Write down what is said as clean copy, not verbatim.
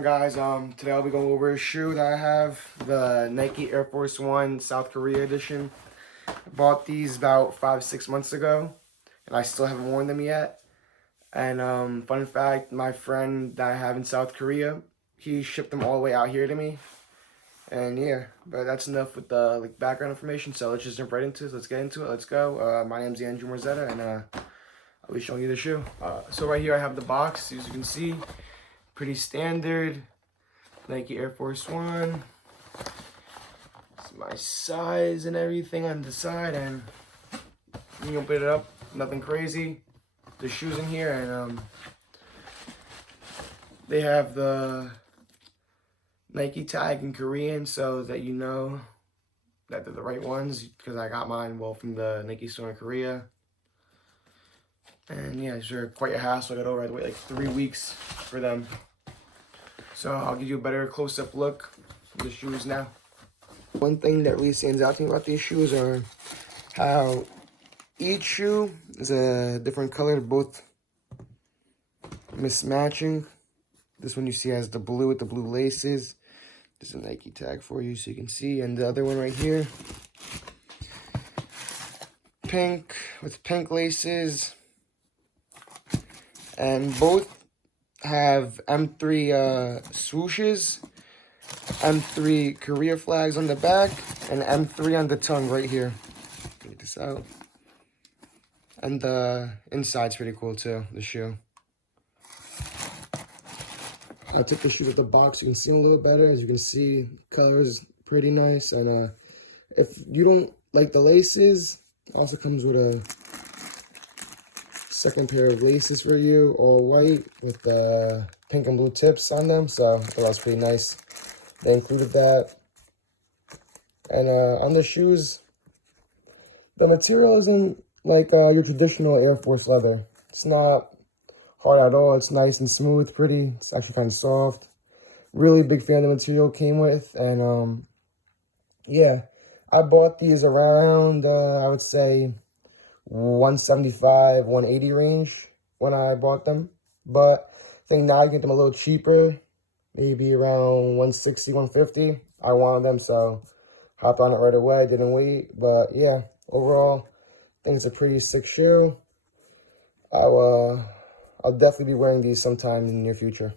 Guys, today I'll be going over a shoe that I have, the Nike Air Force One South Korea edition. I bought these about 5-6 months ago, and I still haven't worn them yet. And fun fact, my friend that I have in South Korea, he shipped them all the way out here to me. And yeah, but that's enough with the background information. So let's just jump right into it. Let's get into it. Let's go. My name's Andrew Morzetta, and I'll be showing you the shoe. So right here I have the box, as you can see. Pretty standard Nike Air Force One. It's my size and everything on the side, and you open it up, nothing crazy. The shoes in here, and they have the Nike tag in Korean so that you know that they're the right ones, because I got mine from the Nike store in Korea. And yeah, it's quite a hassle. I got over. I had to wait like 3 weeks for them. So I'll give you a better close-up look of the shoes now. One thing that really stands out to me about these shoes are how each shoe is a different color. They're both mismatching. This one you see has the blue with the blue laces. There's a Nike tag for you so you can see. And the other one right here, pink with pink laces. And both have M3 swooshes, M3 Korea flags on the back, and M3 on the tongue right here. Get this out. And the inside's pretty cool too, the shoe. I took the shoes at the box. You can see them a little better. As you can see, color is pretty nice. And if you don't like the laces, also comes with a second pair of laces for you, all white with the pink and blue tips on them. So I thought that was pretty nice. They included that. And on the shoes, the material isn't like your traditional Air Force leather. It's not hard at all. It's nice and smooth, pretty. It's actually kind of soft. Really big fan of the material it came with. And yeah, I bought these around, I would say, 175, 180 range when I bought them. But I think now you get them a little cheaper, maybe around 160, 150. I wanted them, so hopped on it right away. Didn't wait. But yeah, overall, I think it's a pretty sick shoe. I'll definitely be wearing these sometime in the near future.